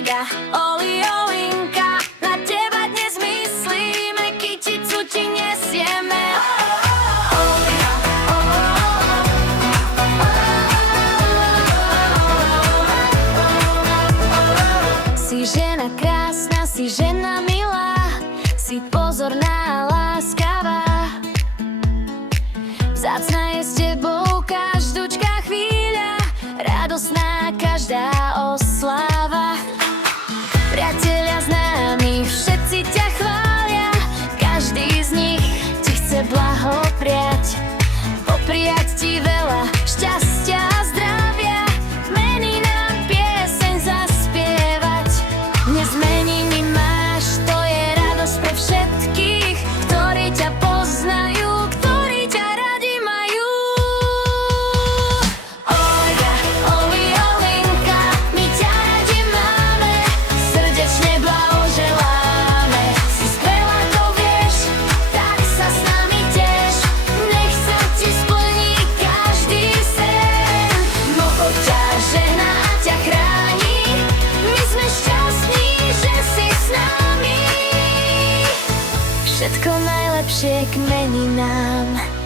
Olega, Oli, Olinka, na teba dnes myslíme, kyticu ti nesieme. Olia, si žena krásna, si žena milá, si pozorná, láskavá. Vzácna je s tebou každúčka chvíľa, radosná každá oslava. Priatelia známi, všetci ťa chvália, každý z nich ti chce blahopriať. Popriať ti veľa šťastia a zdravia, meninám pieseň zaspievať. Dnes meniny máš, to je radosť pre všetkých, ktorí ťa poznajú, ktorí ťa radi majú. Olega, Oli, Olinka, my ťa radi máme, srdečne blahoželáme. Si skvelá, to vieš, tak sa s nami teš, nech sa ti splní každý sen. Boh ťa žehná a ťa chráni, my sme šťastní, že si s nami. Všetko najlepšie k meninám.